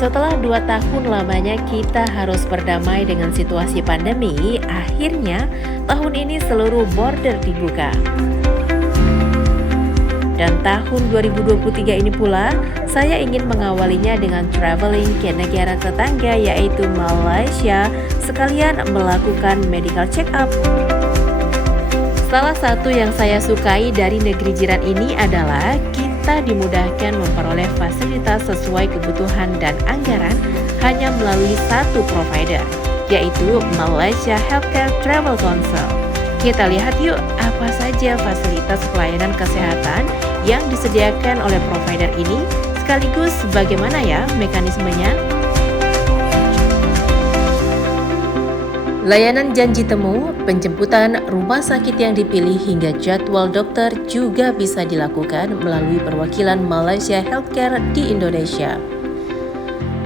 Setelah 2 tahun lamanya kita harus berdamai dengan situasi pandemi, akhirnya tahun ini seluruh border dibuka. Dan tahun 2023 ini pula, saya ingin mengawalinya dengan traveling ke negara tetangga yaitu Malaysia, sekalian melakukan medical check-up. Salah satu yang saya sukai dari negeri jiran ini adalah kita dimudahkan memperoleh fasilitas sesuai kebutuhan dan anggaran hanya melalui satu provider, yaitu Malaysia Healthcare Travel Council. Kita lihat yuk apa saja fasilitas pelayanan kesehatan yang disediakan oleh provider ini, sekaligus bagaimana ya mekanismenya. Layanan janji temu, penjemputan rumah sakit yang dipilih hingga jadwal dokter juga bisa dilakukan melalui perwakilan Malaysia Healthcare di Indonesia.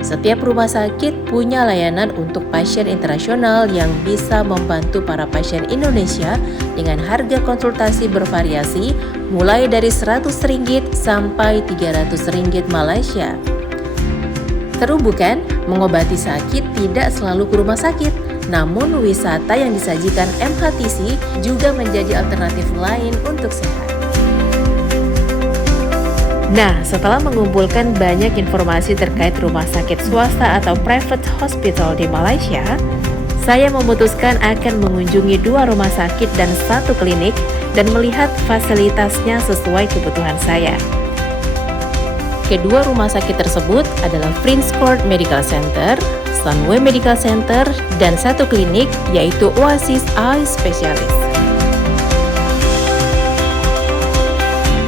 Setiap rumah sakit punya layanan untuk pasien internasional yang bisa membantu para pasien Indonesia dengan harga konsultasi bervariasi mulai dari Rp100 sampai Rp300 Malaysia. Seru bukan? Mengobati sakit tidak selalu ke rumah sakit, namun wisata yang disajikan MHTC juga menjadi alternatif lain untuk sehat. Nah, setelah mengumpulkan banyak informasi terkait rumah sakit swasta atau private hospital di Malaysia, saya memutuskan akan mengunjungi 2 rumah sakit dan 1 klinik dan melihat fasilitasnya sesuai kebutuhan saya. Kedua rumah sakit tersebut adalah Prince Court Medical Center, Sunway Medical Center, dan 1 klinik yaitu Oasis Eye Specialist.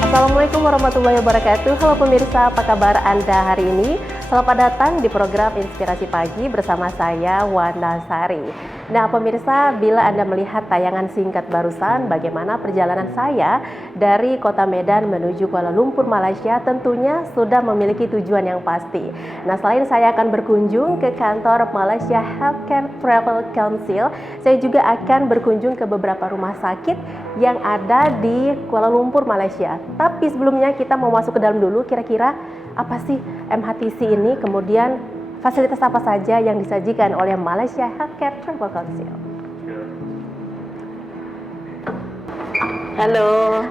Assalamualaikum warahmatullahi wabarakatuh. Halo pemirsa, apa kabar Anda hari ini? Selamat datang di program Inspirasi Pagi bersama saya, Wanda Sari. Nah pemirsa, bila Anda melihat tayangan singkat barusan bagaimana perjalanan saya dari kota Medan menuju Kuala Lumpur, Malaysia, tentunya sudah memiliki tujuan yang pasti. Nah selain saya akan berkunjung ke kantor Malaysia Healthcare Travel Council, saya juga akan berkunjung ke beberapa rumah sakit yang ada di Kuala Lumpur, Malaysia. Tapi sebelumnya kita mau masuk ke dalam dulu, kira-kira apa sih MHTC ini, kemudian fasilitas apa saja yang disajikan oleh Malaysia Healthcare Travel Council. Halo.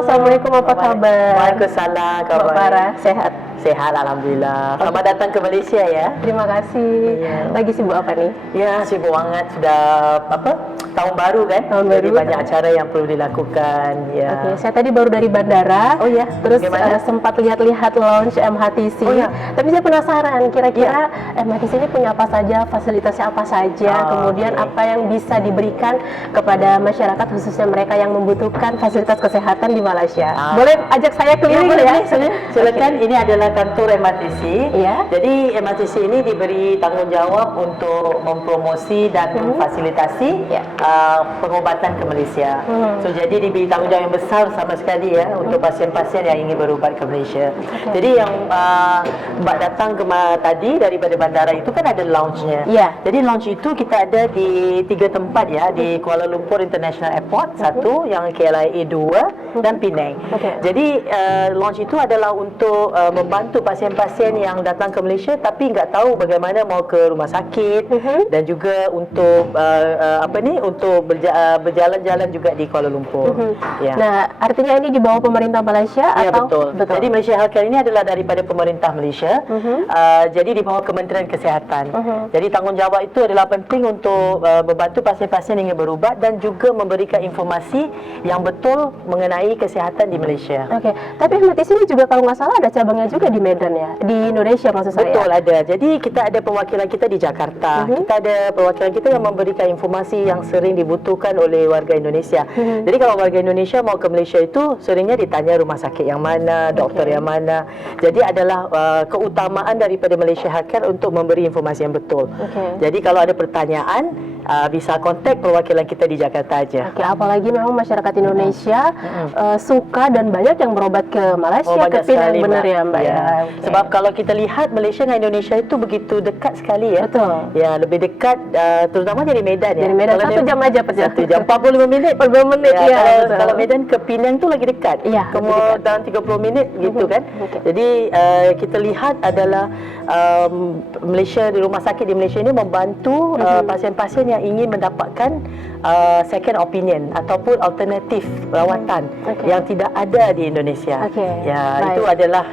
Assalamualaikum, apa kabar? Waalaikumsalam, kabar. Mbak Farah, sehat? Sehat, alhamdulillah. Selamat datang ke Malaysia ya. Terima kasih. Iya. Lagi sibuk apa nih? Ya, sibuk banget, sudah tahun baru kan? Tahun baru. Jadi banyak acara yang perlu dilakukan. Ya. Oke, saya tadi baru dari bandara. Oh ya. Terus sempat lihat-lihat launch MHTC. Oh ya. Tapi saya penasaran, kira-kira MHTC ini punya apa saja, fasilitasnya apa saja, kemudian apa yang bisa diberikan kepada masyarakat, khususnya mereka yang membutuhkan fasilitas kesehatan di Malaysia. Boleh ajak saya keliling ya? Silakan. Ini adalah kantor MHTC. Iya. Jadi MHTC ini diberi tanggungjawab untuk mempromosi dan memfasilitasi pengobatan ke Malaysia. So jadi diberi tanggungjawab yang besar sama sekali ya untuk pasien-pasien yang ingin berubat ke Malaysia. Jadi yang Mbak datang tadi daripada bandara itu kan ada lounge-nya. Iya. Jadi lounge itu kita ada di 3 tempat ya, di Kuala Lumpur International Airport, 1, yang KLIA 2 dan Penang. Jadi lounge itu adalah untuk membantu pasien-pasien yang datang ke Malaysia tapi nggak tahu bagaimana mau ke rumah sakit, dan juga untuk untuk berjalan-jalan juga di Kuala Lumpur. Ya. Nah, artinya ini di bawah pemerintah Malaysia Ya, atau? betul. Jadi Malaysia Healthcare ini adalah daripada pemerintah Malaysia. Jadi di bawah Kementerian Kesihatan. Jadi tanggungjawab itu adalah penting untuk membantu pasien-pasien yang ingin berubat dan juga memberikan informasi yang betul mengenai kesihatan di Malaysia. Oke, tapi MHTC ini juga kalau nggak salah ada cabangnya juga di Medan ya, di Indonesia maksud saya. Betul, ada. Jadi kita ada perwakilan kita di Jakarta. Kita ada perwakilan kita yang memberikan informasi yang sering dibutuhkan oleh warga Indonesia. Jadi kalau warga Indonesia mau ke Malaysia itu seringnya ditanya rumah sakit yang mana, doktor yang mana. Jadi adalah keutamaan daripada Malaysia Healthcare untuk memberi informasi yang betul. Jadi kalau ada pertanyaan, bisa kontak perwakilan kita di Jakarta aja. Oke, apalagi memang masyarakat Indonesia suka dan banyak yang berobat ke Malaysia, ke Penang, benar ya Mbak ya. Okay. Sebab kalau kita lihat Malaysia dengan Indonesia itu begitu dekat sekali ya. Betul. Ya, lebih dekat, terutama dari Medan ya. Dari Medan, kalau 1 jam aja perjalanan. 1 jam 45 minit. 45 menit ya. Kalau Medan ke Penang tu lagi dekat. Ya, dalam 30 minit gitu kan. Jadi kita lihat adalah Malaysia, di rumah sakit di Malaysia ini membantu pasien-pasien yang ingin mendapatkan second opinion ataupun alternatif rawatan yang tidak ada di Indonesia. Ya, itu adalah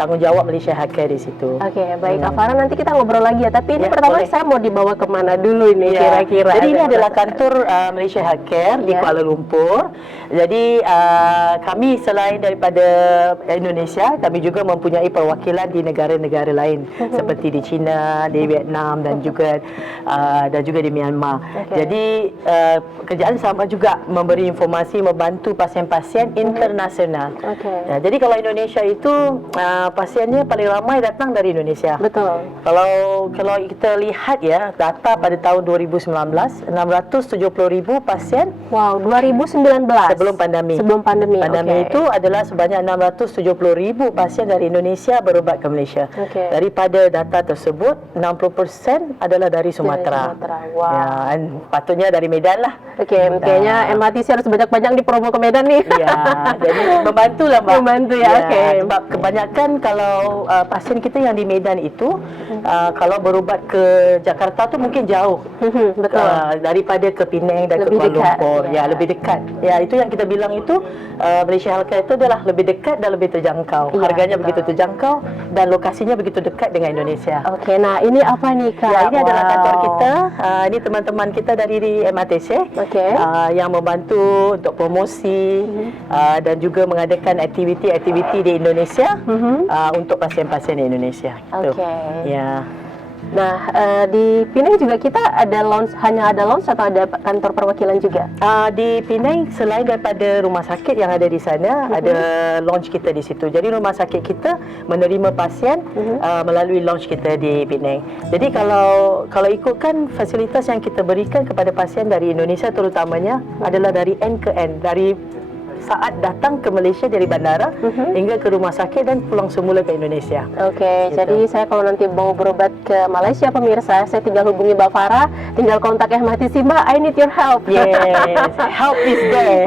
tanggungjawab Malaysia Healthcare di situ. Baik, Farah, nanti kita ngobrol lagi ya. Tapi ini pertama saya mau dibawa kemana dulu ini kira-kira? Jadi ini adalah kantor Malaysia Healthcare di Kuala Lumpur. Jadi kami selain daripada Indonesia, kami juga mempunyai perwakilan di negara-negara lain seperti di China, di Vietnam dan juga di Myanmar. Jadi kerjaan sama juga memberi informasi, membantu pasien-pasien internasional. Jadi kalau Indonesia itu pasiennya paling ramai datang dari Indonesia. Betul. Kalau kita lihat ya data pada tahun 2019, 670,000 pasien. Wow, 2019. Sebelum pandemi. Pandemi itu adalah sebanyak 670,000 pasien dari Indonesia berobat ke Malaysia. Daripada data tersebut, 60% adalah dari Sumatera. Wow. Ya, patutnya dari Medan lah. Kayaknya MRTC harus banyak-banyak dipromo ke Medan nih. Ya, jadi membantulah Mbak. Membantu ya, Sebab kebanyakan kalau pasien kita yang di Medan itu, kalau berobat ke Jakarta tu mungkin jauh. Betul. Daripada ke Penang dan lebih ke Kuala Lumpur. Ya, lebih dekat. Ya, itu yang kita bilang itu Malaysia Healthcare itu adalah lebih dekat dan lebih terjangkau. Harganya begitu terjangkau dan lokasinya begitu dekat dengan Indonesia. Nah ini apa nih Kak? Ya, ini adalah kantor kita. Ini teman-teman kita dari MRTC yang membantu untuk promosi dan juga mengadakan aktiviti-aktiviti di Indonesia untuk pasien-pasien di Indonesia. Ya. Nah, di Penang juga kita hanya ada launch atau ada kantor perwakilan juga? Di Penang, selain daripada rumah sakit yang ada di sana, ada launch kita di situ. Jadi rumah sakit kita menerima pasien melalui launch kita di Penang. Jadi kalau ikutkan fasilitas yang kita berikan kepada pasien dari Indonesia terutamanya adalah dari end ke end, dari saat datang ke Malaysia dari bandara hingga ke rumah sakit dan pulang semula ke Indonesia. Jadi saya kalau nanti mau berobat ke Malaysia pemirsa, saya tinggal hubungi Mbak Farah, tinggal kontak MRTC, Mbak, I need your help. Yes, help is there.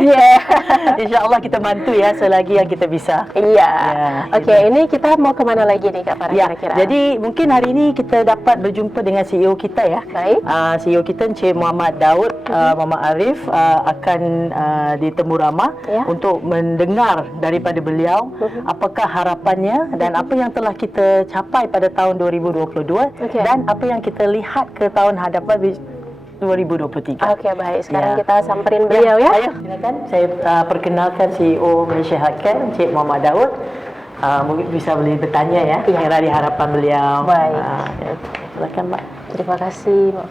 InsyaAllah kita bantu ya selagi yang kita bisa. Ini kita mau kemana lagi nih Kak Farah kira-kira? Jadi mungkin hari ini kita dapat berjumpa dengan CEO kita ya. CEO kita Encik Muhammad Daud, Muhammad Arif akan di Temu Ramah untuk mendengar daripada beliau apakah harapannya dan apa yang telah kita capai pada tahun 2022 dan apa yang kita lihat ke tahun hadapan 2023. Baik. Sekarang kita samperin beliau ya. Ayo, silakan. Saya perkenalkan CEO Malaysia Healthcare, Encik Muhammad Daud. Mungkin bisa boleh bertanya ya, kira di harapan beliau. Baik. Silakan Mbak. Terima kasih Mbak.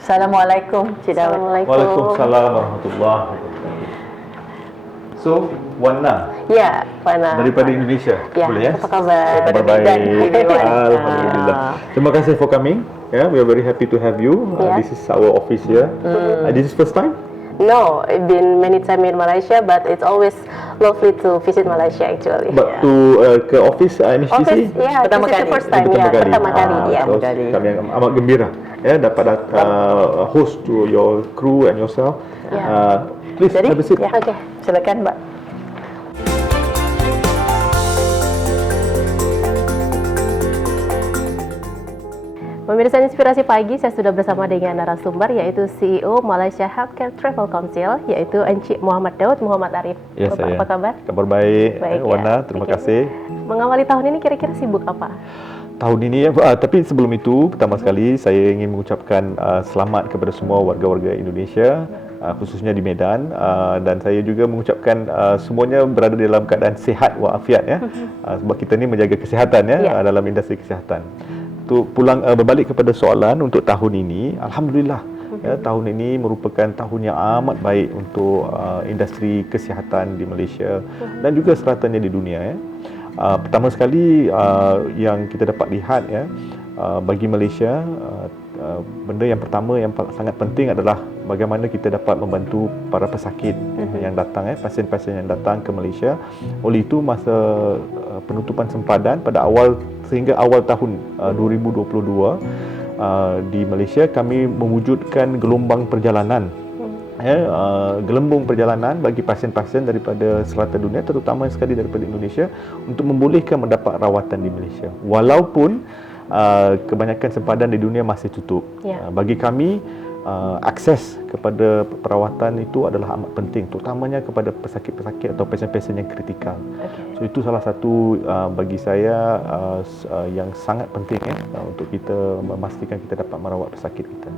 Assalamualaikum, Cik Daud. Waalaikumsalam warahmatullahi wabarakatuh. So, Wana. Ya, Wana. Daripada Indonesia. Boleh ya? Apa kabar? Kabar baik. Alhamdulillah. Terima kasih for coming. We are very happy to have you. This is our office here. This is first time? No, I've been many times in Malaysia, but it's always lovely to visit Malaysia actually. But to ke office MHTC? Pertama kali. First time, pertama kali. Kami amat gembira dapat host to your crew and yourself. Please have a seat. Silakan Mbak. Pemirsa Inspirasi Pagi, saya sudah bersama dengan narasumber yaitu CEO Malaysia Healthcare Travel Council, yaitu Encik Muhammad Daud Muhammad Arif. Apa kabar? Kabar baik, Wana, terima kasih. Mengawali tahun ini kira-kira sibuk apa? Tahun ini tapi sebelum itu, pertama sekali saya ingin mengucapkan selamat kepada semua warga-warga Indonesia, khususnya di Medan, dan saya juga mengucapkan semuanya berada dalam keadaan sihat walafiat ya. Sebab kita ni menjaga kesihatan dalam industri kesihatan. Pulang berbalik kepada soalan untuk tahun ini, alhamdulillah tahun ini merupakan tahun yang amat baik untuk industri kesihatan di Malaysia dan juga seratanya di dunia. Pertama sekali yang kita dapat lihat bagi Malaysia, benda yang pertama yang sangat penting adalah bagaimana kita dapat membantu para pesakit yang datang, pasien-pasien yang datang ke Malaysia. Oleh itu, masa penutupan sempadan pada sehingga awal tahun 2022 di Malaysia, kami mewujudkan gelombang perjalanan, gelembung perjalanan bagi pasien-pasien daripada selatan dunia, terutama sekali daripada Indonesia, untuk membolehkan mendapat rawatan di Malaysia. Walaupun kebanyakan sempadan di dunia masih tutup. Bagi kami, akses kepada perawatan itu adalah amat penting, terutamanya kepada pesakit-pesakit atau pasien-pasien yang kritikal. So itu salah satu bagi saya yang sangat penting untuk kita memastikan kita dapat merawat pesakit kita.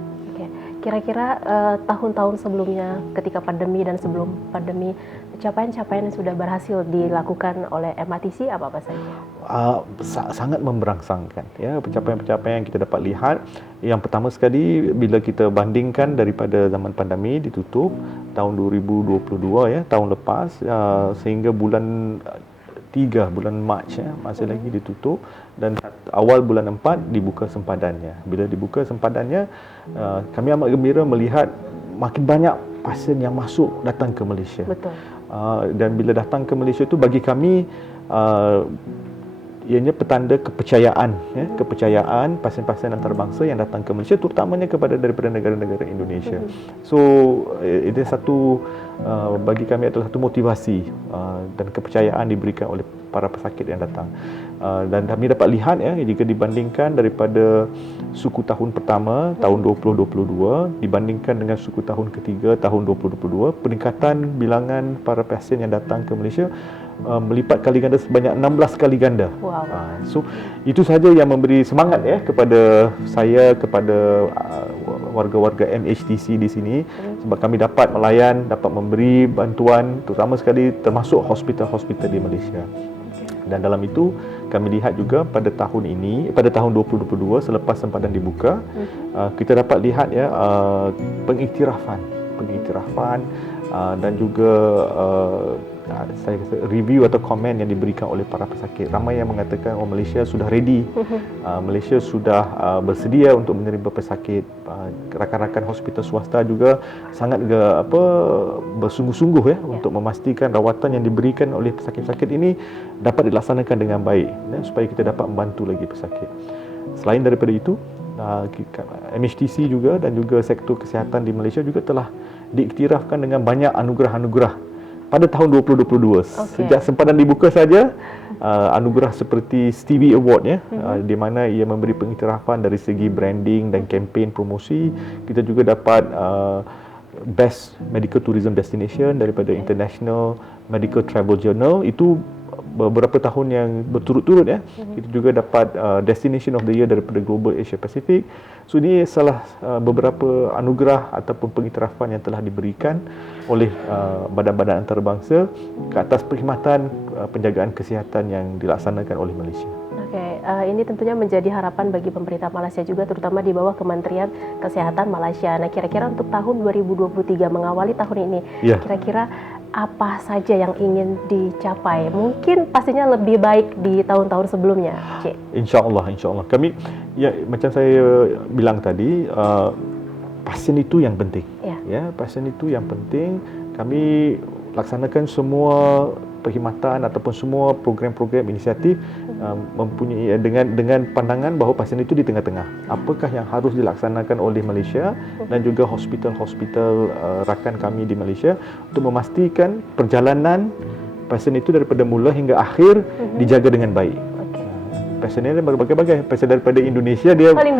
Kira-kira tahun-tahun sebelumnya ketika pandemi dan sebelum pandemi, capaian-capaian yang sudah berhasil dilakukan oleh MRTC apa saja? Sangat memberangsangkan, pencapaian-pencapaian yang kita dapat lihat. Yang pertama sekali, bila kita bandingkan daripada zaman pandemi ditutup tahun 2022 tahun lepas, sehingga bulan 3 bulan Mac masih lagi ditutup, dan awal bulan 4 dibuka sempadannya. Bila dibuka sempadannya, kami amat gembira melihat makin banyak pasien yang masuk datang ke Malaysia. Betul. Dan bila datang ke Malaysia itu bagi kami ianya petanda kepercayaan, kepercayaan pasien-pasien antarabangsa yang datang ke Malaysia, terutamanya daripada negara-negara Indonesia. So ini satu bagi kami adalah satu motivasi dan kepercayaan diberikan oleh para pesakit yang datang. Dan kami dapat lihat jika dibandingkan daripada suku tahun pertama tahun 2022 dibandingkan dengan suku tahun ketiga tahun 2022, peningkatan bilangan para pasien yang datang ke Malaysia melipat kali ganda sebanyak 16 kali ganda. Wow. So itu sahaja yang memberi semangat kepada saya, kepada warga-warga MHTC di sini, sebab kami dapat melayan, dapat memberi bantuan terutama sekali termasuk hospital-hospital di Malaysia. Dan dalam itu kami lihat juga pada tahun ini, pada tahun 2022 selepas sempadan dibuka, kita dapat lihat pengiktirafan dan juga saya kata review atau komen yang diberikan oleh para pesakit. Ramai yang mengatakan Malaysia sudah ready, Malaysia sudah bersedia untuk menerima pesakit. Rakan-rakan hospital swasta juga sangat bersungguh-sungguh untuk memastikan rawatan yang diberikan oleh pesakit-pesakit ini dapat dilaksanakan dengan baik, supaya kita dapat membantu lagi pesakit. Selain daripada itu, MHTC juga dan juga sektor kesihatan di Malaysia juga telah diiktirafkan dengan banyak anugerah-anugerah pada tahun 2022. Sejak sempadan dibuka saja, anugerah seperti Stevie Award di mana ia memberi pengiktirafan dari segi branding dan kempen promosi. Kita juga dapat Best Medical Tourism Destination daripada International Medical Travel Journal. Itu beberapa tahun yang berturut-turut Kita juga dapat Destination of the Year daripada Global Asia Pacific. So ini salah beberapa anugerah ataupun pengiktirafan yang telah diberikan oleh badan-badan antarabangsa ke atas perkhidmatan penjagaan kesihatan yang dilaksanakan oleh Malaysia. Ini tentunya menjadi harapan bagi pemerintah Malaysia juga, terutama di bawah Kementerian Kesehatan Malaysia. Nah, kira-kira untuk tahun 2023 mengawali tahun ini, kira-kira apa saja yang ingin dicapai? Mungkin pastinya lebih baik di tahun-tahun sebelumnya, Cik. InsyaAllah. Kami, macam saya bilang tadi, pasien itu yang penting. Pasien itu yang penting. Kami laksanakan semua perkhidmatan ataupun semua program-program inisiatif mempunyai dengan pandangan bahawa pasien itu di tengah-tengah. Apakah yang harus dilaksanakan oleh Malaysia dan juga hospital-hospital rakan kami di Malaysia untuk memastikan perjalanan pasien itu daripada mula hingga akhir dijaga dengan baik. Pasien ini berbagai-bagai. Pasien daripada Indonesia dia paling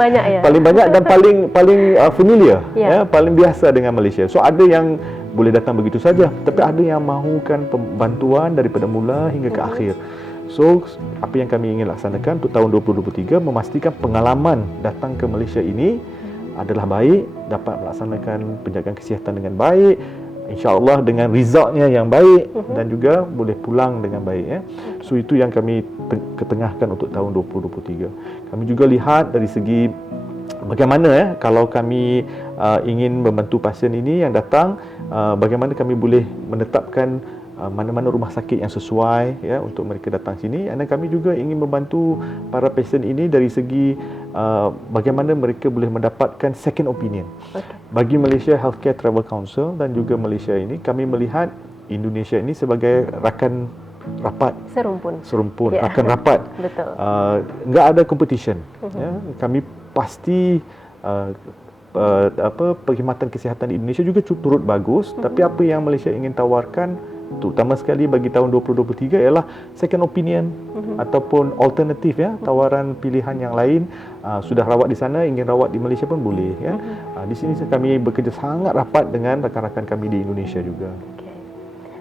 banyak dan paling familiar, paling biasa dengan Malaysia. So ada yang boleh datang begitu saja, tapi ada yang mahukan bantuan daripada mula hingga ke akhir. So apa yang kami ingin laksanakan untuk tahun 2023, memastikan pengalaman datang ke Malaysia ini adalah baik, dapat melaksanakan penjagaan kesihatan dengan baik, insya-Allah dengan resultnya yang baik, dan juga boleh pulang dengan baik. So itu yang kami ketengahkan untuk tahun 2023. Kami juga lihat dari segi bagaimana kalau kami ingin membantu pasien ini yang datang, bagaimana kami boleh menetapkan mana-mana rumah sakit yang sesuai ya untuk mereka datang sini. Dan kami juga ingin membantu para pasien ini dari segi bagaimana mereka boleh mendapatkan second opinion. Bagi Malaysia Healthcare Travel Council dan juga Malaysia ini, kami melihat Indonesia ini sebagai rakan rapat, serumpun, rakan rapat. Betul. Enggak ada competition. Ya. Kami pasti perkhidmatan kesihatan di Indonesia juga turut bagus, tapi apa yang Malaysia ingin tawarkan, terutama sekali bagi tahun 2023 ialah second opinion ataupun alternatif ya, tawaran pilihan yang lain. Sudah rawat di sana, ingin rawat di Malaysia pun boleh ya. Di sini kami bekerja sangat rapat dengan rakan-rakan kami di Indonesia juga.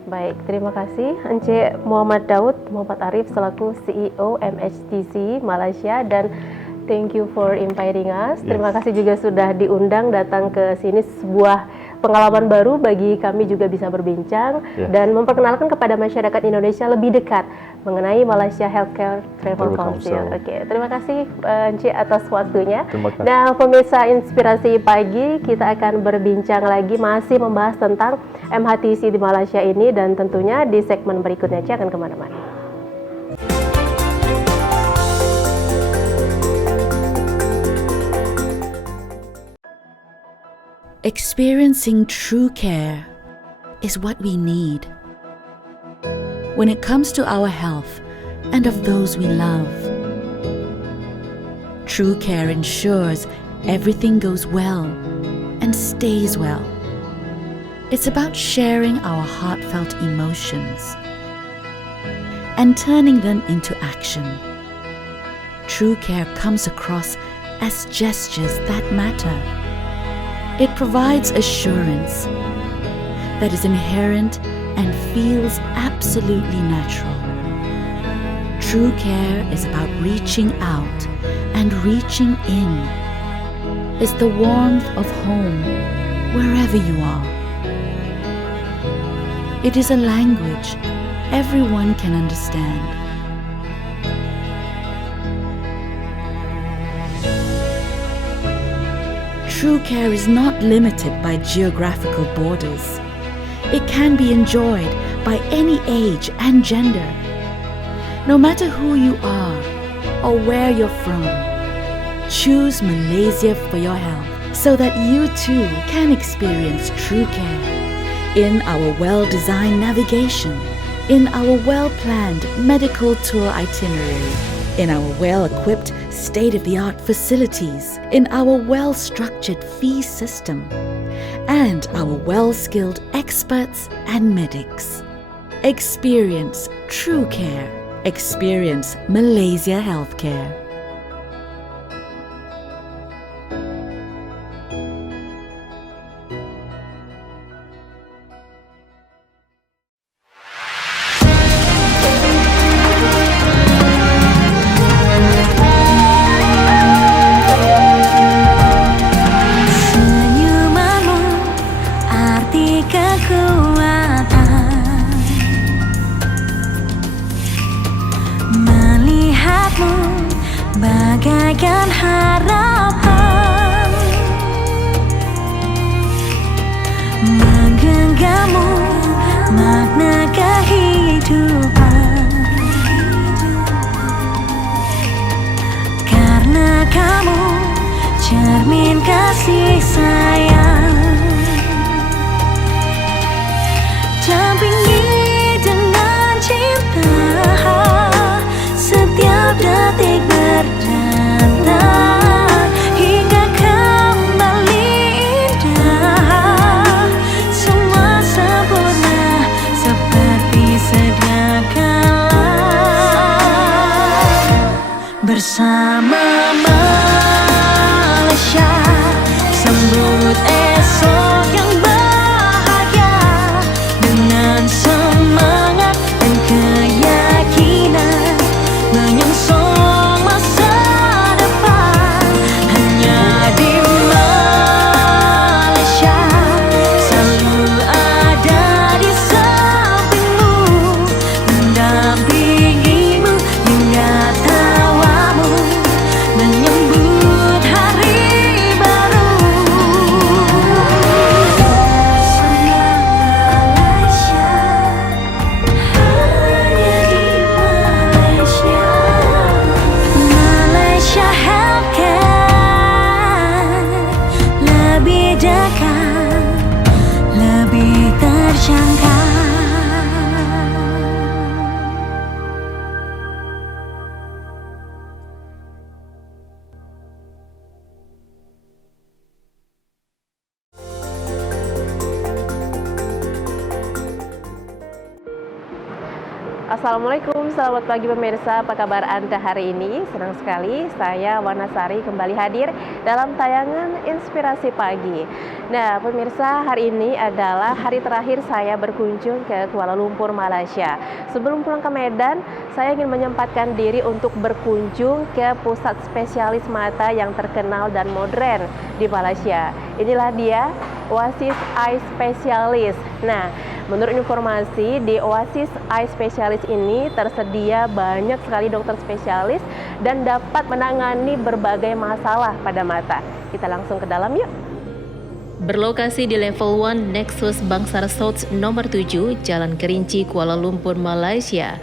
Baik, terima kasih Encik Muhammad Daud Muhammad Arif selaku CEO MHTC Malaysia, dan thank you for inviting us. Terima kasih juga sudah diundang datang ke sini, sebuah pengalaman baru bagi kami juga bisa berbincang dan memperkenalkan kepada masyarakat Indonesia lebih dekat mengenai Malaysia Healthcare Travel Council. Oke, terima kasih Encik atas waktunya. Nah, pemirsa Inspirasi Pagi, kita akan berbincang lagi, masih membahas tentang MHTC di Malaysia ini, dan tentunya di segmen berikutnya. Jangan kemana-mana. Experiencing true care is what we need when it comes to our health and of those we love. True care ensures everything goes well and stays well. It's about sharing our heartfelt emotions and turning them into action. True care comes across as gestures that matter. It provides assurance that is inherent and feels absolutely natural. True care is about reaching out and reaching in. It's the warmth of home wherever you are. It is a language everyone can understand. True care is not limited by geographical borders. It can be enjoyed by any age and gender. No matter who you are or where you're from, choose Malaysia for your health so that you too can experience true care in our well-designed navigation, in our well-planned medical tour itinerary, in our well-equipped state-of-the-art facilities, in our well-structured fee system, and our well-skilled experts and medics. Experience true care. Experience Malaysia Healthcare. bagaikan harapan menggenggammu makna kehidupan, karena kamu cermin kasih sayang, dampingi dengan cinta setiap detik berdatang hingga kembali indah, semua sempurna seperti sedia kala bersama Malaysia, sambut esok yang bahagia dengan semangat dan keyakinan menyongsong masa depan. Hanya di Malaysia selalu ada di sampingmu, mendampingimu hingga tawamu Assalamualaikum, selamat pagi pemirsa. Apa kabar Anda hari ini? Senang sekali saya Wanasari kembali hadir dalam tayangan Inspirasi Pagi. Nah, pemirsa, hari ini adalah hari terakhir saya berkunjung ke Kuala Lumpur, Malaysia. Sebelum pulang ke Medan, saya ingin menyempatkan diri untuk berkunjung ke pusat spesialis mata yang terkenal dan modern di Malaysia. Inilah dia, Oasis Eye Specialist. Nah, menurut informasi di Oasis Eye Specialist ini tersedia banyak sekali dokter spesialis dan dapat menangani berbagai masalah pada mata. Kita langsung ke dalam yuk. Berlokasi di level 1 Nexus Bangsar South nomor 7, Jalan Kerinci, Kuala Lumpur, Malaysia.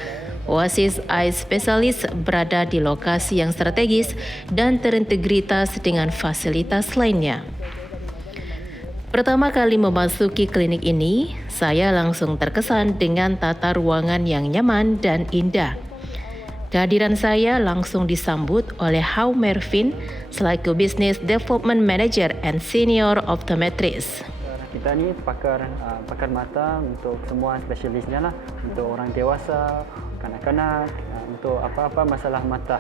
Oasis Eye Specialist berada di lokasi yang strategis dan terintegritas dengan fasilitas lainnya. Pertama kali memasuki klinik ini, saya langsung terkesan dengan tata ruangan yang nyaman dan indah. Kehadiran saya langsung disambut oleh Hau Mervin selaku Business Development Manager and Senior Optometrist. Kita ni pakar mata untuk semua spesialisnya lah, untuk orang dewasa, kanak-kanak, untuk apa-apa masalah mata.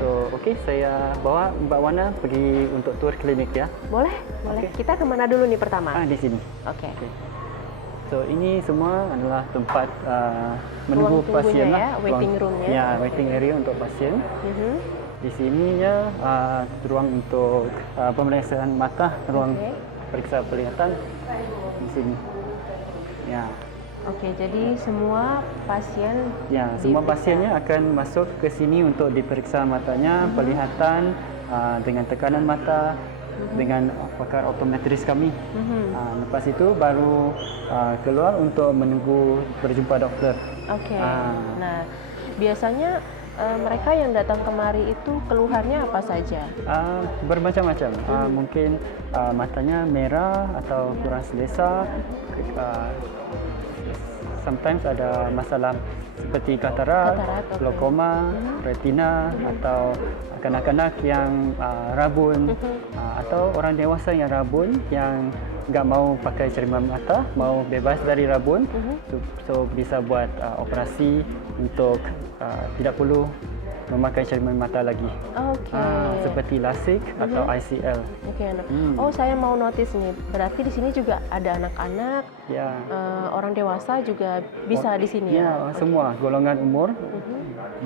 So, okey, saya bawa Mbak Wana pergi untuk tour klinik ya. Boleh, boleh. Kita kemana dulu nih pertama? Di sini. Oke. So, ini semua adalah tempat menunggu Ruang pasien tunggunya lah. ya, waiting room-nya. Ya, waiting area untuk pasien. Di sininya ruang untuk pemeriksaan mata, ruang periksa penglihatan di sini. Ya. Oke, jadi semua pasien Semua pasiennya akan masuk ke sini untuk diperiksa matanya, penglihatan dengan tekanan mata dengan pakar optometris kami. Lepas itu baru keluar untuk menunggu berjumpa doktor. Oke. Nah, biasanya mereka yang datang kemari itu keluhannya apa saja? Bermacam-macam. Mungkin matanya merah atau kurang selesa. Sometimes ada masalah seperti katarak, glaukoma, retina, atau kanak-kanak yang rabun, atau orang dewasa yang rabun yang nggak mau pakai cermin mata, mau bebas dari rabun, so bisa buat operasi untuk tidak perlu memakai cermin mata lagi. Seperti LASIK atau ICL. Oh, saya mau notice nih. Berarti di sini juga ada anak-anak, orang dewasa juga bisa di sini ya? Semua golongan umur,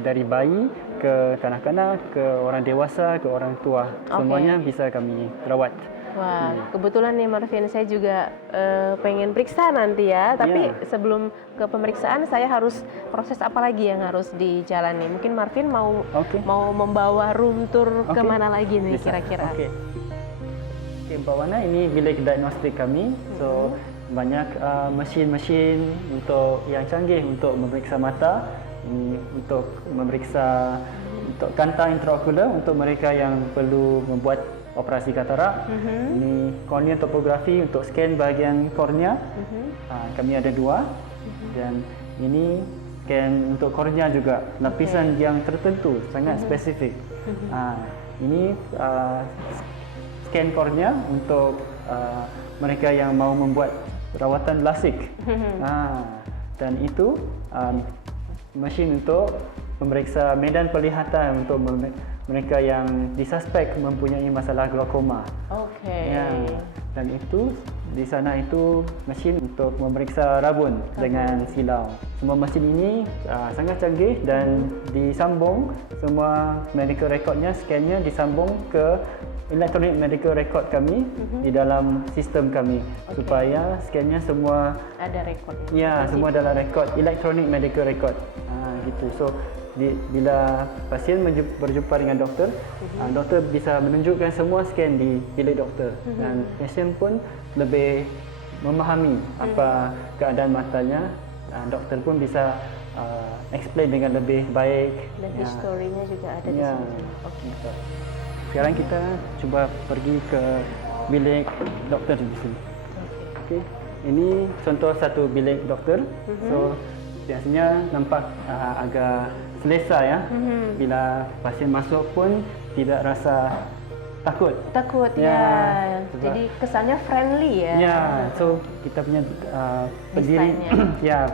dari bayi ke kanak-kanak, ke orang dewasa, ke orang tua, semuanya bisa kami rawat. Wah, kebetulan nih Marvin, saya juga pengen periksa nanti ya. Tapi sebelum ke pemeriksaan, saya harus proses apa lagi yang harus dijalani? Mungkin Marvin mau membawa room tour kemana lagi nih kira-kira? Oke, Mbak Wana, ini bilik diagnostik kami. So banyak mesin-mesin untuk yang canggih untuk memeriksa mata. Ini untuk memeriksa untuk kanta intraokular untuk mereka yang perlu membuat operasi katarak. Ini cornea topografi untuk scan bahagian kornea. Kami ada 2. Dan ini scan untuk kornea juga, lapisan yang tertentu, sangat spesifik. Ini scan kornea untuk mereka yang mau membuat rawatan LASIK. Dan itu mesin untuk memeriksa medan penglihatan untuk mereka yang disuspek mempunyai masalah glaukoma. Dan itu di sana itu mesin untuk memeriksa rabun dengan silau. Semua mesin ini sangat canggih dan disambung semua medical recordnya, scannya disambung ke electronic medical record kami di dalam sistem kami supaya scannya semua ada rekod. Semua dalam rekod electronic medical record. Gitu. So bila pasien berjumpa dengan doktor, doktor bisa menunjukkan semua scan di bilik doktor dan pasien pun lebih memahami apa keadaan matanya. Doktor pun bisa explain dengan lebih baik. Dan historinya juga ada di sini. Sekarang kita cuba pergi ke bilik doktor di sini. Ini contoh satu bilik doktor. So biasanya nampak agak selesa ya. Bila pasien masuk pun tidak rasa takut. Takut Ya, ya. sebab- Jadi kesannya friendly ya. Ya, so kita punya pendiri,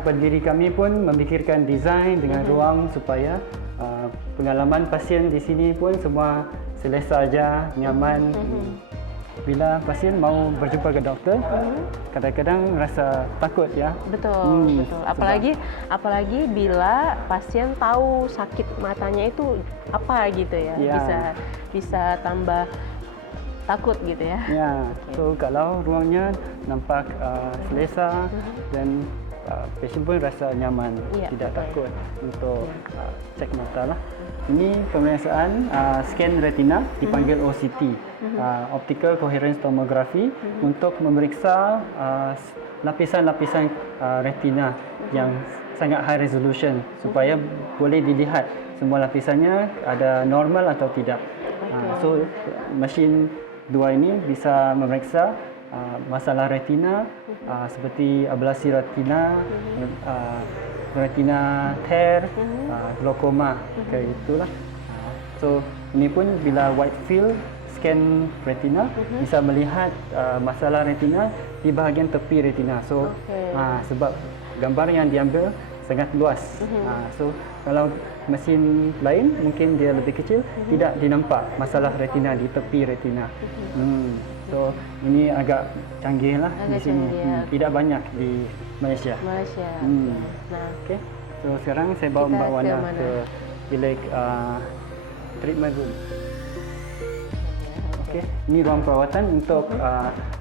pendiri kami pun memikirkan desain dengan ruang supaya pengalaman pasien di sini pun semua selesa aja, nyaman. Bila pasien mau berjumpa ke doktor, kadang-kadang rasa takut ya. Betul, betul. sebab- Apalagi bila pasien tahu sakit matanya itu apa gitu ya. Ya. Bisa tambah takut gitu ya. Ya, so kalau ruangnya nampak selesa dan pasien pun rasa nyaman, Ya, tidak betul. takut untuk cek mata lah. Ini pemeriksaan scan retina dipanggil OCT, Optical Coherence Tomography, untuk memeriksa lapisan-lapisan retina yang sangat high resolution supaya boleh dilihat semua lapisannya ada normal atau tidak. So mesin dua ini bisa memeriksa masalah retina seperti ablasi retina, retina tear, glaukoma, kayak itulah. So ini pun bila wide field scan retina bisa melihat masalah retina di bahagian tepi retina. So sebab gambar yang diambil sangat luas. So kalau mesin lain mungkin dia lebih kecil, tidak dinampak masalah retina di tepi retina. So ini agak canggih lah di Agak sini. canggih, ya. Tidak banyak di Malaysia. Malaysia. Nah, Okay. So sekarang saya bawa Kita Mbak ke Wana mana? ke bilik treatment room. Okay. Ini ruang perawatan untuk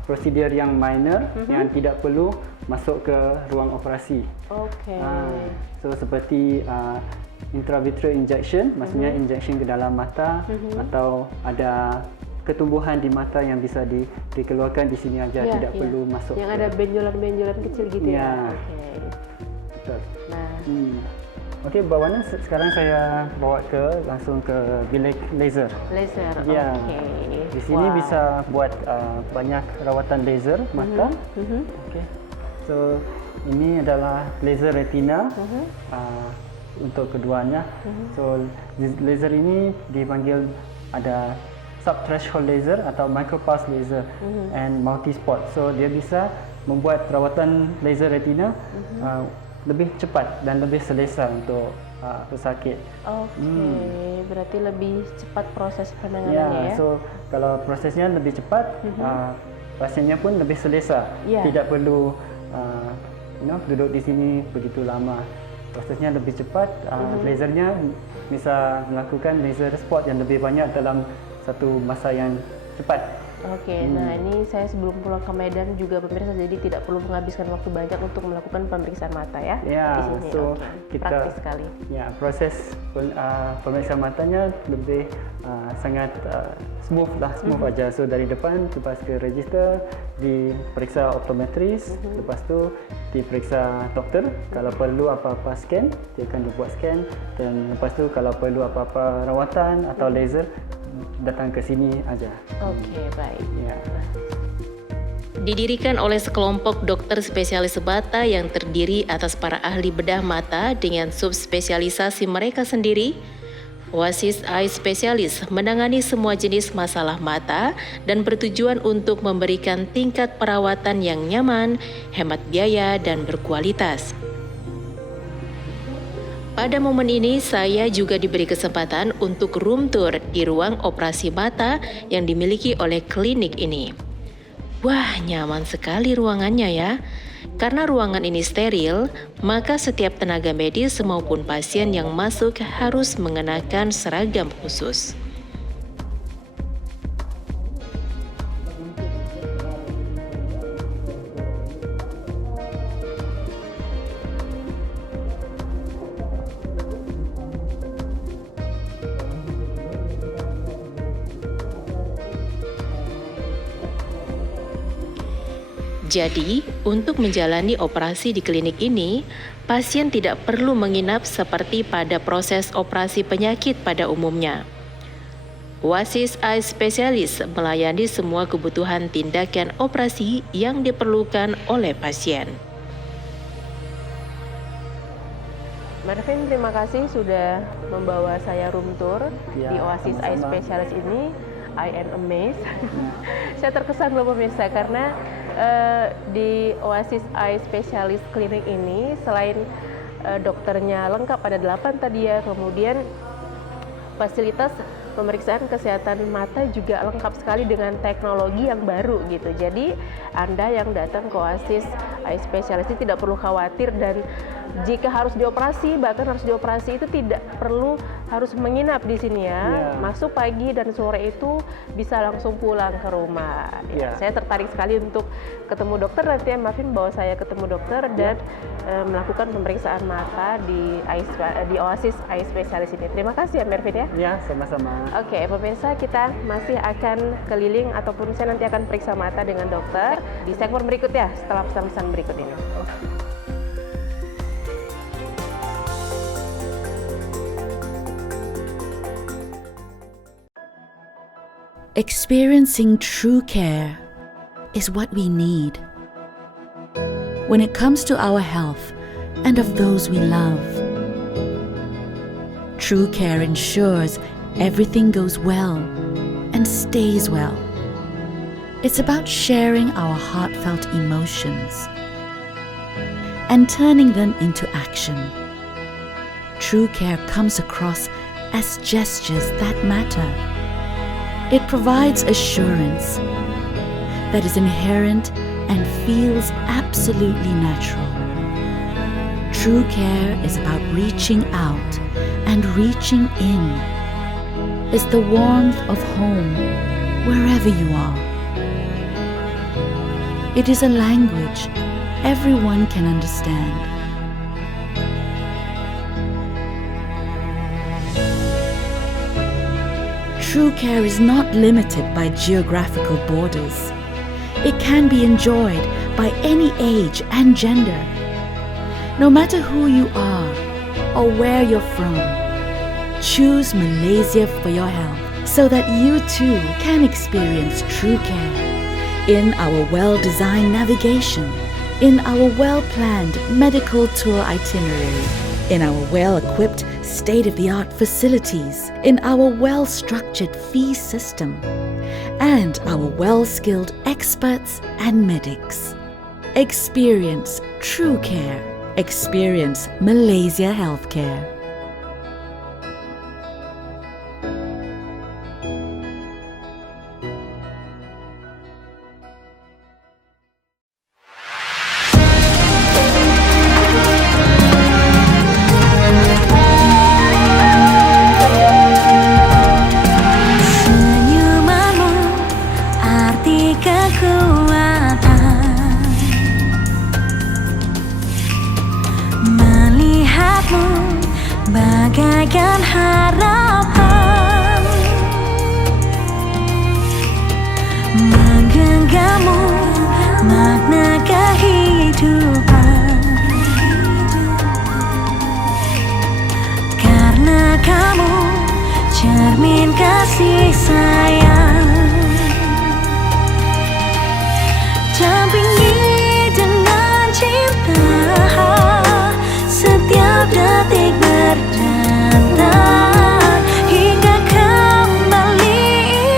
prosedur yang minor yang tidak perlu masuk ke ruang operasi. oke. So seperti intravitreal injection, maksudnya injection ke dalam mata, atau ada ketumbuhan di mata yang bisa dikeluarkan di sini aja, Ya, tidak ya. perlu masuk. Yang ke- ada benjolan-benjolan kecil gitu ya. Ya. Oke. Betul. Nah, Okey, Mbak Wana, sekarang saya bawa langsung ke bilik laser. laser. Ya. Oke. Di sini Wow. bisa buat banyak rawatan laser mata. Okey. So ini adalah laser retina untuk keduanya. So laser ini dipanggil ada subthreshold laser atau micropulse laser and multi-spot. So dia bisa membuat rawatan laser retina lebih cepat dan lebih selesa untuk pesakit. Oke, berarti lebih cepat proses Ya, penanganannya ya. so kalau prosesnya lebih cepat, pasiennya pun lebih selesa. Ya. Tidak perlu duduk di sini begitu lama. Prosesnya lebih cepat, lasernya bisa melakukan laser spot yang lebih banyak dalam satu masa yang cepat. Oke, nah ini saya sebelum pulang ke Medan juga pemirsa, jadi tidak perlu menghabiskan waktu banyak untuk melakukan pemeriksaan mata ya. Ya, di sini. so Oke, praktis sekali. Ya, proses pemeriksaan matanya lebih sangat smooth aja. So dari depan lepas ke register, diperiksa optometris, lepas tu diperiksa doktor. Kalau perlu apa-apa scan, dia akan dibuat scan, dan lepas tu kalau perlu apa-apa rawatan atau laser, datang ke sini aja. Oke, baik. Ya. Didirikan oleh sekelompok dokter spesialis mata yang terdiri atas para ahli bedah mata dengan subspesialisasi mereka sendiri. Oasis Eye Specialist menangani semua jenis masalah mata dan bertujuan untuk memberikan tingkat perawatan yang nyaman, hemat biaya, dan berkualitas. Pada momen ini, saya juga diberi kesempatan untuk room tour di ruang operasi mata yang dimiliki oleh klinik ini. Wah, nyaman sekali ruangannya ya. Karena ruangan ini steril, maka setiap tenaga medis maupun pasien yang masuk harus mengenakan seragam khusus. Jadi, untuk menjalani operasi di klinik ini, pasien tidak perlu menginap seperti pada proses operasi penyakit pada umumnya. Oasis Eye Specialist melayani semua kebutuhan tindakan operasi yang diperlukan oleh pasien. Mbak Devin, terima kasih sudah membawa saya room tour Ya, di Oasis Eye sama-sama. Specialist ini. I am amazed. Saya terkesan loh pemirsa karena di Oasis Eye Specialist Clinic ini selain dokternya lengkap, ada 8 tadi ya, kemudian fasilitas pemeriksaan kesehatan mata juga lengkap sekali dengan teknologi yang baru gitu. Jadi Anda yang datang ke Oasis Eye Specialist ini tidak perlu khawatir, dan jika harus dioperasi, bahkan harus dioperasi itu tidak perlu harus menginap di sini ya. Masuk pagi dan sore itu bisa langsung pulang ke rumah. Saya tertarik sekali untuk ketemu dokter nanti ya, maafin bahwa saya ketemu dokter dan melakukan pemeriksaan mata di Oasis Eye Specialist ini. Terima kasih ya Mervin ya. Ya, sama-sama. Oke, pemirsa, kita masih akan keliling ataupun saya nanti akan periksa mata dengan dokter di segmen berikut ya, setelah pesan-pesan berikut ini. Experiencing true care is what we need when it comes to our health and of those we love. True care ensures everything goes well and stays well. It's about sharing our heartfelt emotions and turning them into action. True care comes across as gestures that matter. It provides assurance that is inherent and feels absolutely natural. True care is about reaching out and reaching in. It's the warmth of home wherever you are. It is a language everyone can understand. True care is not limited by geographical borders. It can be enjoyed by any age and gender. No matter who you are or where you're from, choose Malaysia for your health so that you too can experience true care in our well-designed navigation, in our well-planned medical tour itinerary, in our well-equipped state-of-the-art facilities, in our well-structured fee system, and our well-skilled experts and medics. Experience true care. Experience Malaysia Healthcare. Senyumanmu arti kekuatan, melihatmu bagaikan harapan, menggenggammu makna kehidupan, karena kamu cermin kasih sayang. Dampingi dengan cinta, setiap detik berdatang hingga kembali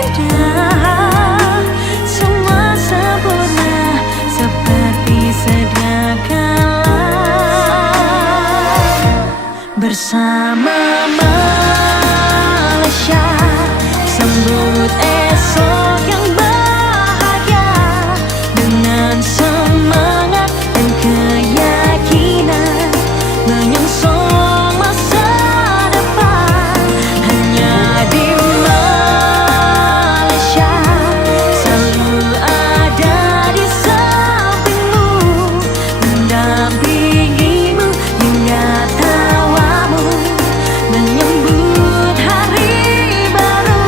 indah. Semua sempurna seperti sedia kala bersama Malaysia. Sambut esok yang bahagia dengan semangat dan keyakinan, menyongsong masa depan. Hanya di Malaysia selalu ada di sampingmu, mendampingimu hingga tawamu, menyambut hari baru.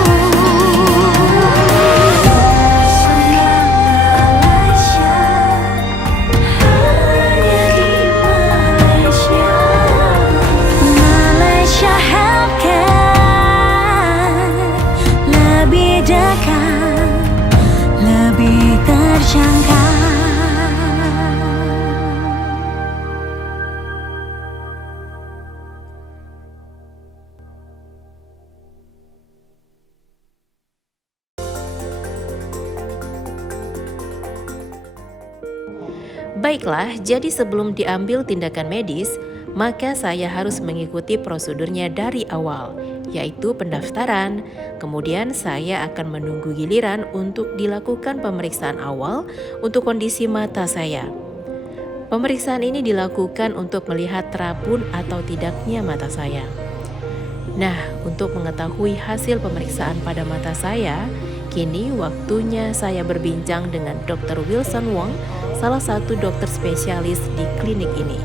Baiklah, jadi sebelum diambil tindakan medis, maka saya harus mengikuti prosedurnya dari awal, yaitu pendaftaran. Kemudian saya akan menunggu giliran untuk dilakukan pemeriksaan awal untuk kondisi mata saya. Pemeriksaan ini dilakukan untuk melihat terapun atau tidaknya mata saya. Nah, untuk mengetahui hasil pemeriksaan pada mata saya, kini waktunya saya berbincang dengan Dr. Wilson Wong, salah satu dokter spesialis di klinik ini.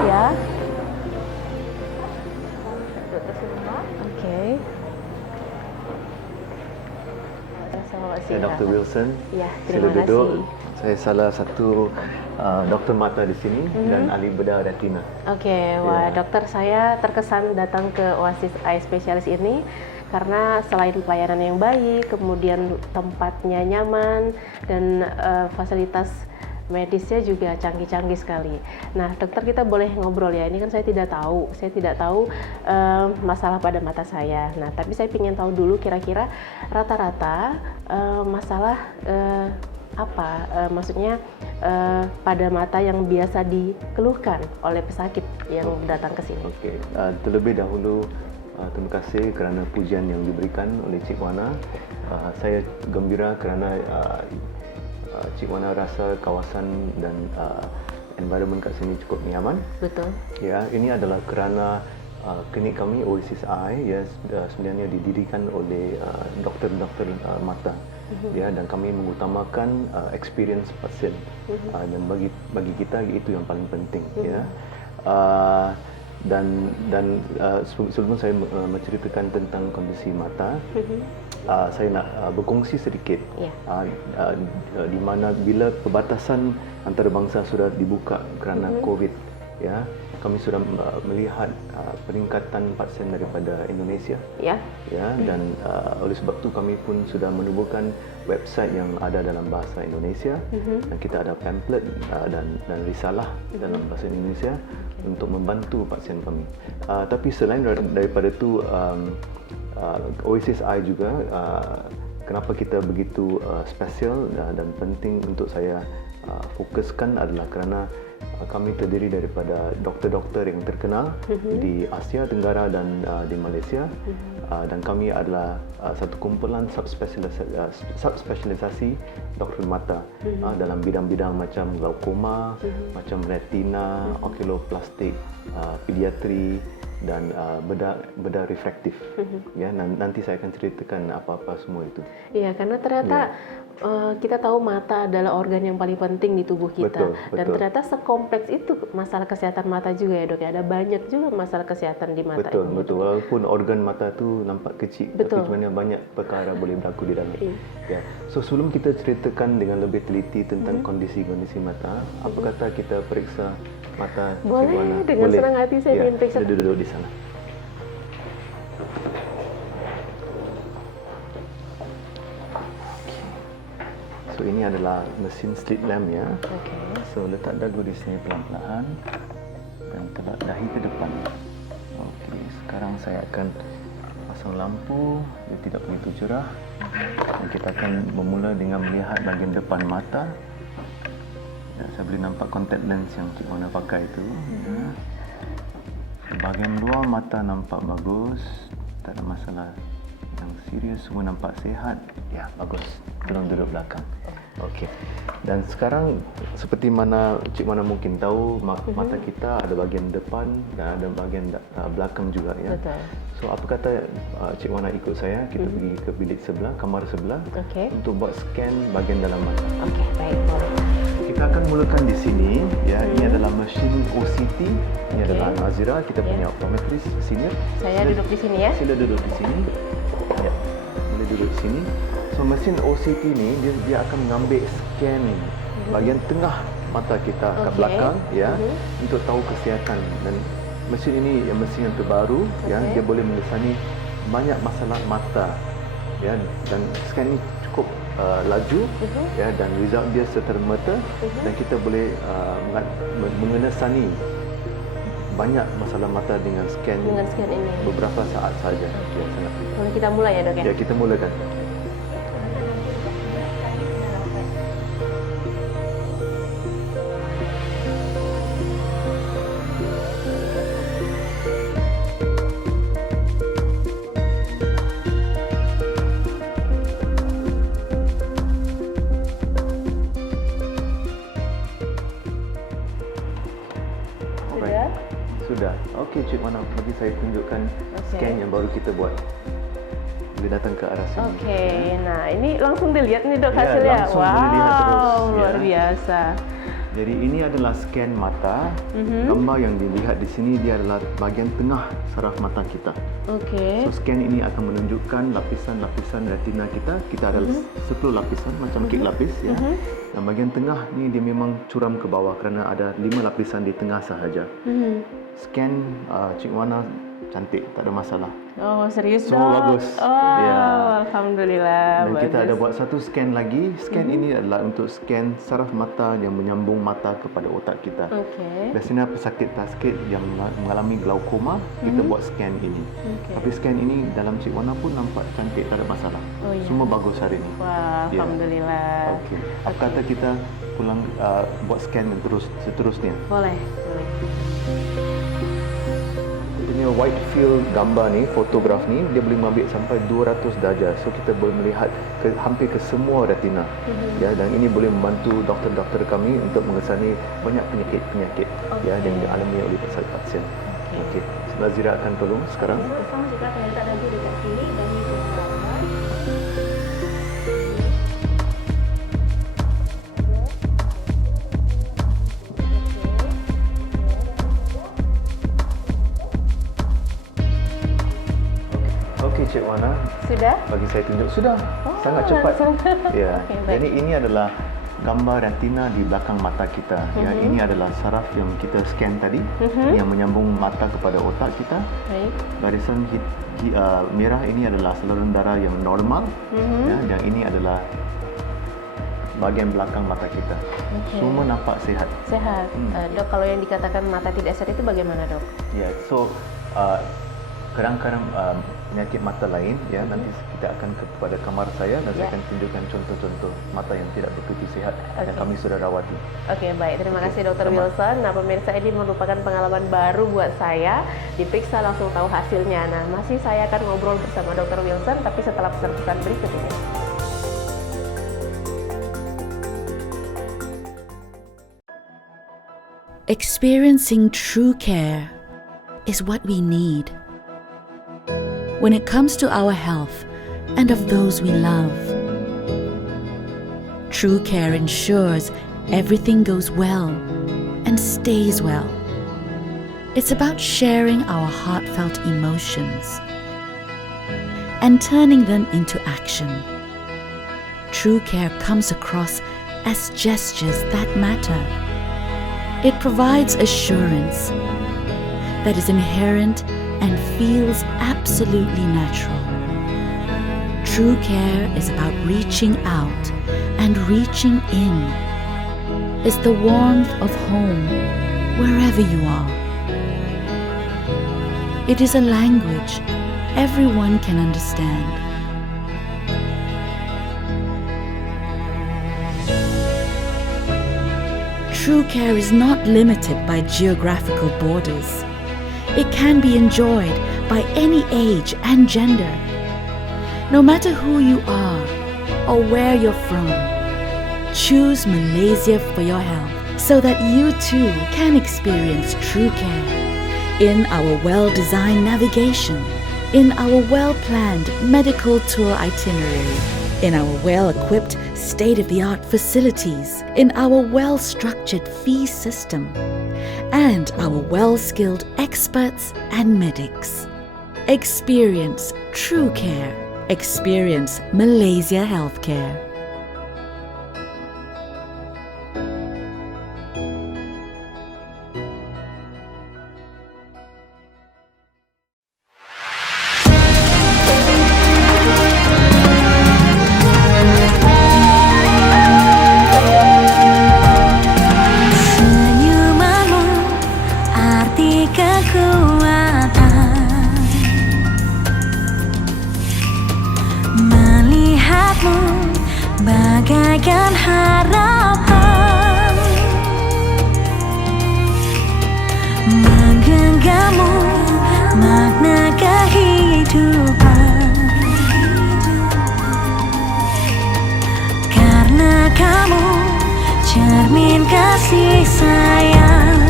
Ya. Oke. Selamat Saya siang. Dr. Wilson. Ya, Sila terima duduk. kasih. Saya salah satu doktor mata di sini dan ahli bedah retina. Oke, wah Ya. dokter, saya terkesan datang ke Oasis Eye Specialist ini karena selain pelayanan yang baik, kemudian tempatnya nyaman dan fasilitas medisnya juga canggih-canggih sekali. Nah, dokter, kita boleh ngobrol ya. Ini kan saya tidak tahu masalah pada mata saya. Nah, tapi saya ingin tahu dulu kira-kira rata-rata masalah apa, maksudnya pada mata yang biasa dikeluhkan oleh pesakit yang datang ke sini. Okey, terlebih dahulu terima kasih kerana pujian yang diberikan oleh Cik Wana. Saya gembira kerana Cik Wana rasa kawasan dan environment kat sini cukup nyaman. Betul. Ya, ini adalah kerana klinik kami Oasis Eye ya sebenarnya didirikan oleh doktor-doktor mata. Ya, dan kami mengutamakan experience pasien dan bagi kita itu yang paling penting ya. Dan sebelum saya menceritakan tentang kondisi mata, saya nak berkongsi sedikit di mana bila perbatasan antarabangsa sudah dibuka kerana COVID, ya, kami sudah melihat peningkatan pasien daripada Indonesia. Ya. Ya, dan oleh sebab itu kami pun sudah menubuhkan website yang ada dalam bahasa Indonesia dan kita ada pamphlet dan risalah dalam bahasa Indonesia untuk membantu pasien kami. Tapi selain daripada itu, Oasis Eye juga kenapa kita begitu spesial dan penting untuk saya fokuskan adalah kerana kami terdiri daripada doktor-doktor yang terkenal di Asia Tenggara dan di Malaysia, dan kami adalah satu kumpulan subspesialisasi doktor mata dalam bidang-bidang macam glaukoma, macam retina, okuloplastik, pediatri dan bedah refraktif. Ya, nanti saya akan ceritakan apa-apa semua itu. Iya, karena ternyata kita tahu mata adalah organ yang paling penting di tubuh kita. Dan ternyata sekompleks itu masalah kesehatan mata juga ya, Dok. Ada banyak juga masalah kesehatan di mata Betul, ini. betul. Walaupun organ mata tu nampak kecil, tapi sebenarnya banyak perkara boleh berlaku di dalam. Ya. So sebelum kita ceritakan dengan lebih teliti tentang kondisi-kondisi mata, apa kata kita periksa mata Cik Wana? Boleh, dengan senang hati saya ingin periksa. Dia duduk di sana. So ini adalah mesin slit lamp ya. So letak dagu di sini pelan-pelan dan telak dahi ke depan. Okey, sekarang saya akan pasang lampu, dia tidak begitu cerah. Dan kita akan bermula dengan melihat bahagian depan mata. Ya, saya boleh nampak contact lens yang Cik Wana pakai itu. Ya. Bahagian luar mata nampak bagus, tak ada masalah yang serius, semua nampak sihat. Ya, bagus. Tolong duduk belakang. Okey. Dan sekarang seperti mana Cik Wana mungkin tahu, mata kita ada bahagian depan dan ada bahagian belakang juga ya. Betul. So apa kata Cik Wana ikut saya, kita pergi ke bilik sebelah, kamar sebelah untuk buat scan bahagian dalam mata. Okey, baik, boleh. Kita akan mulakan di sini ya. Ini adalah mesin OCT. Ini adalah Nazira, kita punya optometris senior. Saya duduk di sini ya. Sila duduk di sini. Ya. Boleh duduk di sini. So mesin OCT ni dia akan mengambil scan bahagian tengah mata kita ke belakang ya, untuk tahu kesihatan. Dan mesin ini mesin yang terbaru ya, dia boleh melesani banyak masalah mata ya, dan scan ini cukup laju ya, dan result dia serta-merta dan kita boleh mengenasani banyak masalah mata dengan scan ini beberapa saat saja. Ya, sangat. Boleh kita mulai ya, Dok ya? Ya, kita mulakan. bagi saya tunjukkan scan yang baru kita buat. Boleh datang ke arah sini. Oke, nah ini langsung dilihat nih dok Ya, hasilnya. langsung boleh lihat terus, Luar ya. biasa. Jadi ini adalah scan mata. Gambar yang dilihat di sini dia adalah bahagian tengah saraf mata kita. Oke. So scan ini akan menunjukkan lapisan-lapisan retina kita. Kita ada 10 lapisan macam kek lapis ya. Dan bahagian tengah ni dia memang curam ke bawah kerana ada 5 lapisan di tengah sahaja. Scan Cik Wana cantik, tak ada masalah. Oh serius dok? Semua bagus. Oh, Ya. alhamdulillah. Dan kita bagus. ada buat satu scan lagi. Scan ini adalah untuk scan saraf mata yang menyambung mata kepada otak kita. Oke. Biasanya pesakit-pesakit yang mengalami glaukoma, kita buat scan ini. Tapi scan ini dalam Cik Wana pun nampak cantik, tak ada masalah. Oh, ya. Semua bagus hari ini. Wah, Ya. alhamdulillah. Okey. Apa kata kita pulang buat scan yang seterusnya? Boleh, boleh. Ini wide field gambar ni, fotograf ni, dia boleh mengambil sampai 200 darjah. So kita boleh melihat hampir ke semua retina. Ya, dan ini boleh membantu doktor-doktor kami untuk mengesani banyak penyakit-penyakit ya yang dialami oleh pasien. Okey. Nazira akan tolong sekarang. Sama juga ternyata ada dekat sini dan itu gambar. Okey Cik Wana, Sudah? bagi saya tunjuk sudah. Sangat cepat. Ya. Okey, baik. Jadi ini adalah gambar retina di belakang mata kita. Ya, ini adalah saraf yang kita scan tadi yang menyambung mata kepada otak kita. Baik. Barisan merah ini adalah saluran darah yang normal. Ya, dan ini adalah bahagian belakang mata kita. Semua nampak sihat. Sehat. Dok, kalau yang dikatakan mata tidak sehat itu bagaimana dok? Ya, so kadang-kadang penyakit mata lain ya nanti kita akan kepada kamar saya dan saya akan tunjukkan contoh-contoh mata yang tidak begitu sihat yang kami sudah rawati. Oke, baik. Terima kasih Dr. Wilson. Nah, pemirsa, ini merupakan pengalaman baru buat saya. Diperiksa langsung tahu hasilnya. Nah, masih saya akan ngobrol bersama Dr. Wilson, tapi setelah pesan-pesan berikut ini. Experiencing true care is what we need when it comes to our health and of those we love. True care ensures everything goes well and stays well. It's about sharing our heartfelt emotions and turning them into action. True care comes across as gestures that matter. It provides assurance that is inherent and feels absolutely natural. True care is about reaching out and reaching in. It's the warmth of home wherever you are. It is a language everyone can understand. True care is not limited by geographical borders. It can be enjoyed by any age and gender. No matter who you are or where you're from, choose Malaysia for your health so that you too can experience true care in our well-designed navigation, in our well-planned medical tour itinerary, in our well-equipped state-of-the-art facilities, in our well-structured fee system, and our well-skilled experts and medics. Experience true care. Experience Malaysia Healthcare. Senyumanmu arti kekuatan, melihatmu bagaikan harapan, menggenggammu makna kehidupan, karena kamu cermin kasih sayang.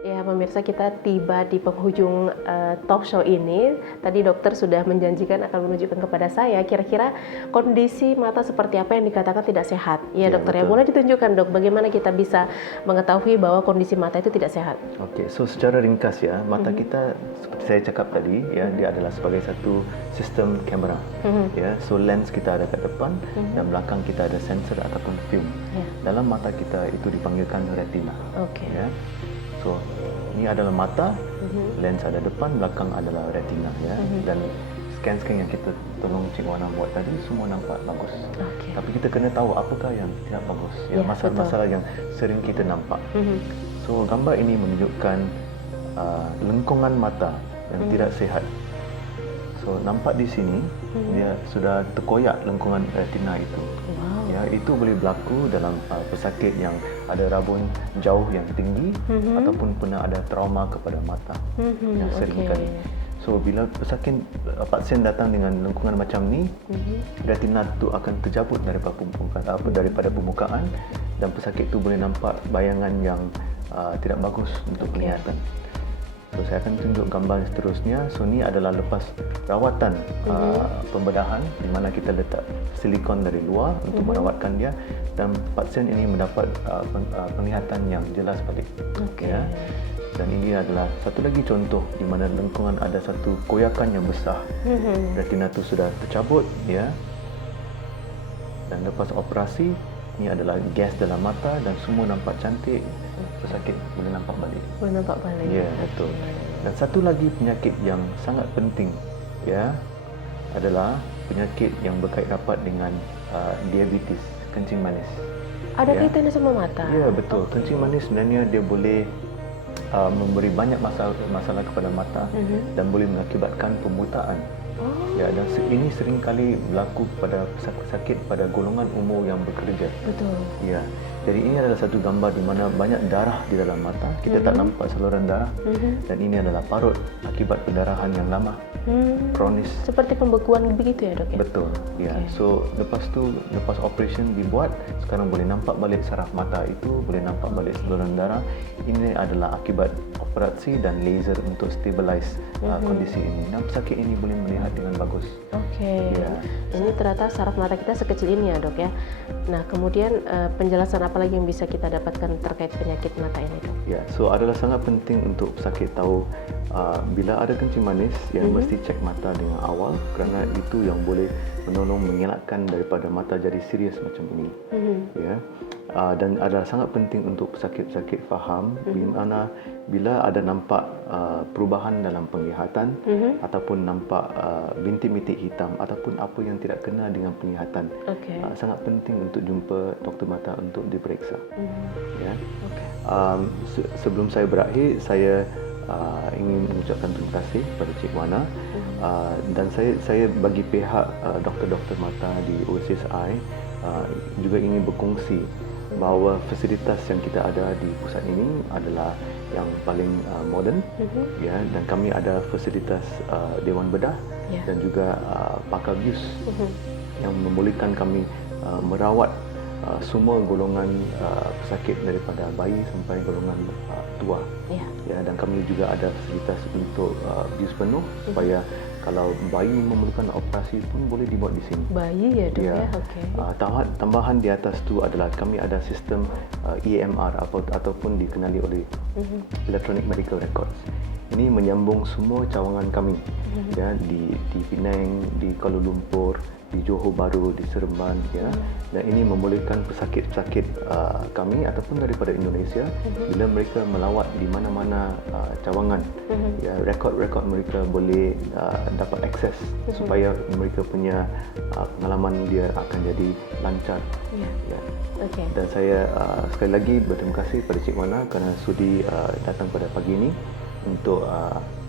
Ya, pemirsa, kita tiba di penghujung talk show ini. Tadi dokter sudah menjanjikan akan menunjukkan kepada saya kira-kira kondisi mata seperti apa yang dikatakan tidak sehat. Ya, dokter, ya, betul. boleh ditunjukkan, dok, bagaimana kita bisa mengetahui bahwa kondisi mata itu tidak sehat? Okey, so secara ringkas ya, mata kita seperti saya cakap tadi ya, dia adalah sebagai satu sistem kamera. Ya, so lens kita ada kat depan dan belakang kita ada sensor ataupun film. Dalam mata kita itu dipanggilkan retina. Oke. Ya. So ini adalah mata, lens ada depan, belakang adalah retina ya. Dan scan-scan yang kita tolong Cik Wana buat tadi semua nampak bagus. Oke. Tapi kita kena tahu apakah yang tidak bagus. Ya, Ya, masalah-masalah yang sering kita nampak. So gambar ini menunjukkan lengkungan mata yang tidak sehat. So nampak di sini dia sudah terkoyak lengkungan retina itu. Ya, itu boleh berlaku dalam pesakit yang ada rabun jauh yang tinggi ataupun pernah ada trauma kepada mata yang sering kali. So bila pasien datang dengan lengkungan macam ni, retina tu akan terjabut daripada permukaan dan pesakit tu boleh nampak bayangan yang tidak bagus untuk penglihatan. So saya akan tunjuk gambar seterusnya. So ni adalah lepas rawatan pembedahan di mana kita letak silikon dari luar untuk merawatkan dia dan pasien ini mendapat penglihatan yang jelas balik. Ya. Dan ini adalah satu lagi contoh di mana lengkungan ada satu koyakan yang besar. Retina tu sudah tercabut ya. Dan lepas operasi ini adalah gas dalam mata dan semua nampak cantik. Pesakit boleh nampak balik. Boleh nampak balik. Ya, betul. Dan satu lagi penyakit yang sangat penting ya adalah penyakit yang berkait rapat dengan diabetes, kencing manis. Ada kaitannya sama mata? Ya, betul. Kencing manis sebenarnya dia boleh memberi banyak masalah kepada mata dan boleh mengakibatkan pembutaan. Ya, dan ini sering kali berlaku pada pesakit pada golongan umur yang bekerja. Betul. Ya. Jadi ini adalah satu gambar di mana banyak darah di dalam mata. Kita tak nampak saluran darah. Dan ini adalah parut akibat pendarahan yang lama. Kronis. Seperti pembekuan begitu ya, dok? Ya? Betul. Ya. So lepas operation dibuat, sekarang boleh nampak balik saraf mata itu, boleh nampak balik saluran darah. Ini adalah akibat operasi dan laser untuk stabilize kondisi ini. Dan pesakit ini boleh melihat dengan bagus. Oke. Ya. Ini ternyata saraf mata kita sekecil ini ya, dok ya. Nah, kemudian penjelasan apa lagi yang bisa kita dapatkan terkait penyakit mata ini, dok? Ya, so adalah sangat penting untuk pesakit tahu bila ada kencing manis yang mesti cek mata dengan awal kerana itu yang boleh menolong mengelakkan daripada mata jadi serius macam ini. Ya. Dan adalah sangat penting untuk pesakit-pesakit faham di mana bila ada nampak perubahan dalam penglihatan ataupun nampak bintik-bintik hitam ataupun apa yang tidak kena dengan penglihatan, sangat penting untuk jumpa doktor mata untuk diperiksa. Ya. Sebelum saya berakhir, saya ingin mengucapkan terima kasih kepada Cik Wana dan saya bagi pihak doktor-doktor mata di OSSI juga ingin berkongsi bahawa fasilitas yang kita ada di pusat ini adalah yang paling moden ya, dan kami ada fasilitas Dewan Bedah dan juga pakar bius yang membolehkan kami merawat semua golongan pesakit daripada bayi sampai golongan tua. Ya, dan kami juga ada fasilitas untuk bius penuh supaya kalau bayi memerlukan operasi pun boleh dibuat di sini. Bayi ya, dok ya? Okey. Tambahan di atas tu adalah kami ada sistem EMR ataupun dikenali oleh Electronic Medical Records. Ini menyambung semua cawangan kami ya, di Penang, di Kuala Lumpur, di Johor Bahru, di Seremban ya. Dan ini membolehkan pesakit-pesakit kami ataupun daripada Indonesia bila mereka melawat di mana-mana cawangan ya, rekod-rekod mereka boleh dapat akses supaya mereka punya pengalaman dia akan jadi lancar. Ya. Dan saya sekali lagi berterima kasih kepada Cik Wana kerana sudi datang pada pagi ini untuk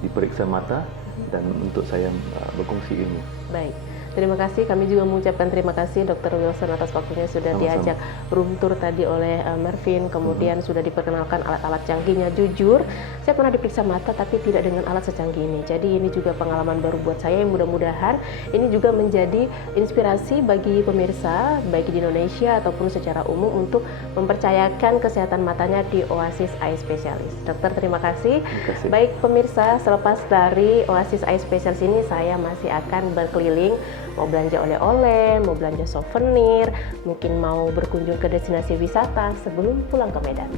diperiksa mata dan untuk saya berkongsi ilmu. Baik. Terima kasih, kami juga mengucapkan terima kasih Dr. Wilson atas waktunya sudah Sama-sama. diajak room tour tadi oleh Mervin, kemudian sudah diperkenalkan alat-alat canggihnya. Jujur, saya pernah diperiksa mata tapi tidak dengan alat secanggih ini. Jadi ini juga pengalaman baru buat saya yang mudah-mudahan ini juga menjadi inspirasi bagi pemirsa baik di Indonesia ataupun secara umum untuk mempercayakan kesehatan matanya di Oasis Eye Specialist. Dokter, terima kasih. kasih. Baik pemirsa, selepas dari Oasis Eye Specialist ini saya masih akan berkeliling, mau belanja oleh-oleh, mau belanja souvenir, mungkin mau berkunjung ke destinasi wisata sebelum pulang ke Medan.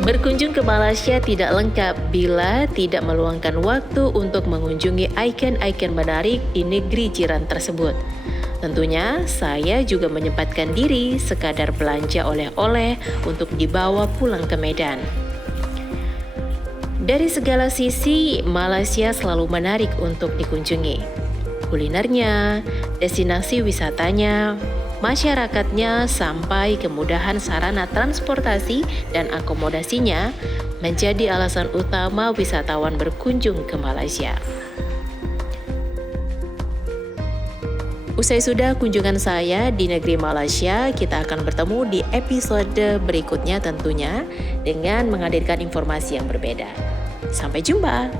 Berkunjung ke Malaysia tidak lengkap bila tidak meluangkan waktu untuk mengunjungi ikon-ikon menarik di negeri jiran tersebut. Tentunya saya juga menyempatkan diri sekadar belanja oleh-oleh untuk dibawa pulang ke Medan. Dari segala sisi, Malaysia selalu menarik untuk dikunjungi. Kulinernya, destinasi wisatanya, masyarakatnya, sampai kemudahan sarana transportasi dan akomodasinya menjadi alasan utama wisatawan berkunjung ke Malaysia. Usai sudah kunjungan saya di negeri Malaysia, kita akan bertemu di episode berikutnya tentunya dengan menghadirkan informasi yang berbeda. Sampai jumpa!